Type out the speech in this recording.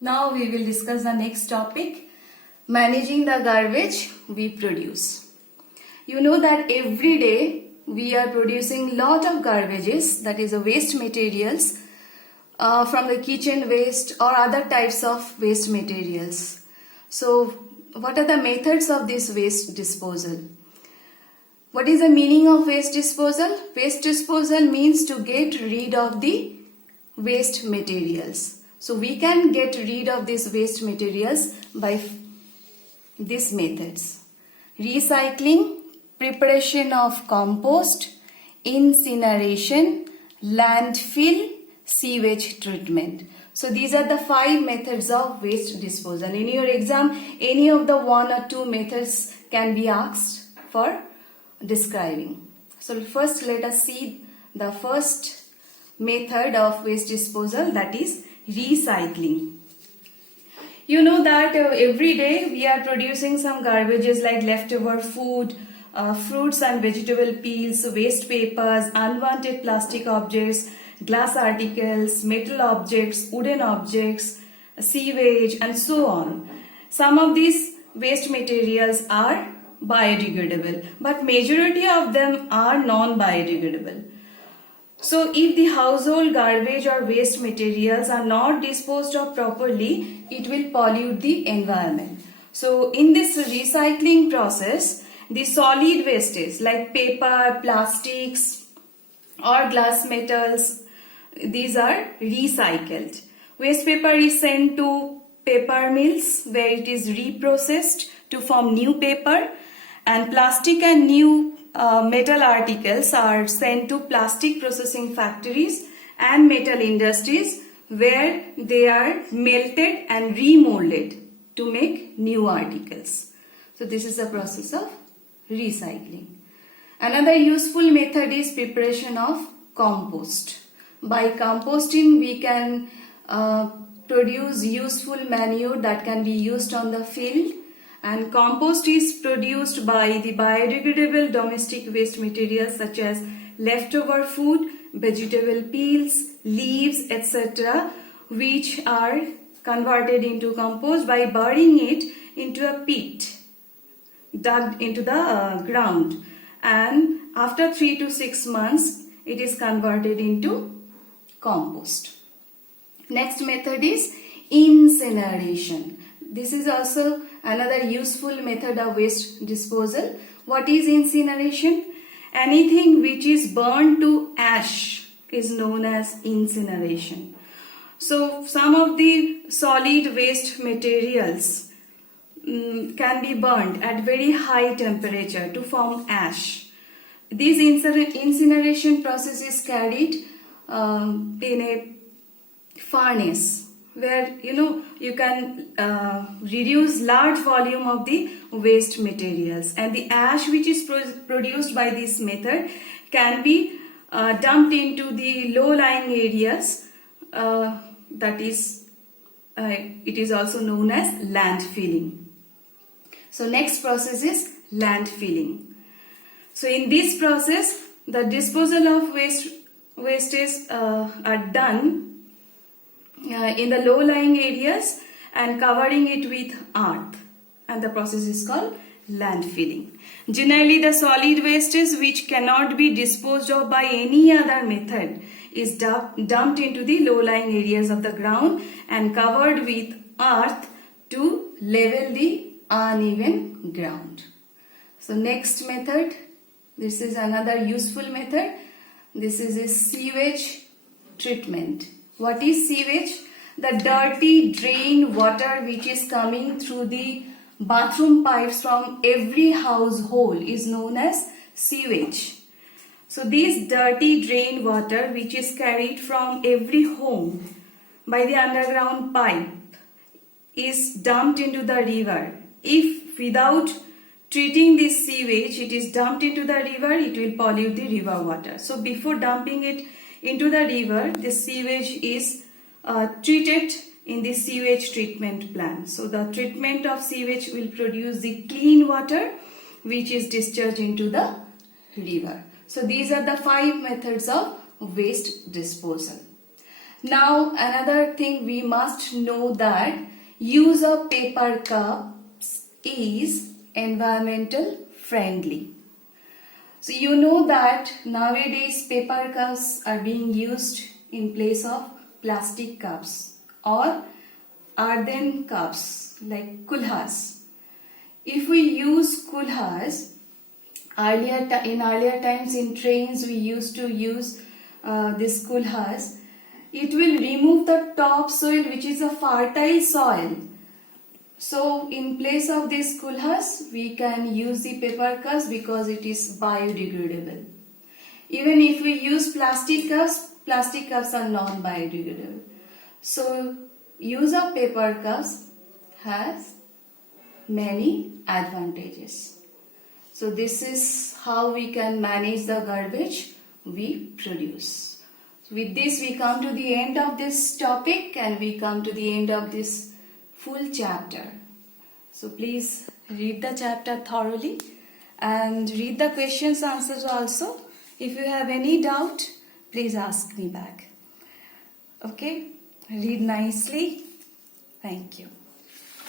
Now we will discuss the next topic, managing the garbage we produce. You know that every day we are producing lot of garbages, that is waste materials from the kitchen waste or other types of waste materials. So what are the methods of this waste disposal? What is the meaning of waste disposal? Waste disposal means to get rid of the waste materials. So we can get rid of these waste materials by these methods: recycling, preparation of compost, incineration, landfill, sewage treatment. So these are the 5 methods of waste disposal. In your exam, any of the 1 or 2 methods can be asked for describing. So first let us see the first method of waste disposal, that is recycling. You know that every day we are producing some garbages like leftover food, fruits and vegetable peels, waste papers, unwanted plastic objects, glass articles, metal objects, wooden objects, sewage and so on. Some of these waste materials are biodegradable, but majority of them are non-biodegradable. So if the household garbage or waste materials are not disposed of properly, it will pollute the environment. So in this recycling process, the solid wastes like paper, plastics or glass metals, these are recycled. Waste paper is sent to paper mills where it is reprocessed to form new paper, and plastic and new metal articles are sent to plastic processing factories and metal industries where they are melted and remolded to make new articles. So this is the process of recycling. Another useful method is preparation of compost. By composting we can produce useful manure that can be used on the field. And compost is produced by the biodegradable domestic waste materials such as leftover food, vegetable peels, leaves, etc., which are converted into compost by burying it into a pit dug into the ground. And after 3 to 6 months, it is converted into compost. Next method is incineration. This is also another useful method of waste disposal. What is incineration? Anything which is burned to ash is known as incineration. So some of the solid waste materials can be burned at very high temperature to form ash. This incineration process is carried in a furnace where you can reduce large volume of the waste materials, and the ash which is produced by this method can be dumped into the low-lying areas, that is it is also known as landfilling. So next process is landfilling. So in this process the disposal of wastes are done in the low-lying areas and covering it with earth, and the process is called landfilling. Generally the solid wastes which cannot be disposed of by any other method is dumped into the low-lying areas of the ground and covered with earth to level the uneven ground. So next method, this is another useful method. This is a sewage treatment. What is sewage? The dirty drain water which is coming through the bathroom pipes from every household is known as sewage. So this dirty drain water which is carried from every home by the underground pipe is dumped into the river. If without treating this sewage it is dumped into the river, it will pollute the river water. So before dumping it into the river, the sewage is treated in the sewage treatment plant. So the treatment of sewage will produce the clean water which is discharged into the river. So these are the 5 methods of waste disposal. Now another thing we must know that use of paper cups is environmental friendly. So you know that nowadays paper cups are being used in place of plastic cups or earthen cups like kulhas. If we use kulhas, in earlier times in trains we used to use this kulhas. It will remove the top soil, which is a fertile soil. So in place of these kulhas, we can use the paper cups because it is biodegradable. Even if we use plastic cups are non-biodegradable. So use of paper cups has many advantages. So this is how we can manage the garbage we produce. With this we come to the end of this topic and we come to the end of this full chapter. So please read the chapter thoroughly and read the questions answers also. If you have any doubt, please ask me back. Okay, read nicely. Thank you.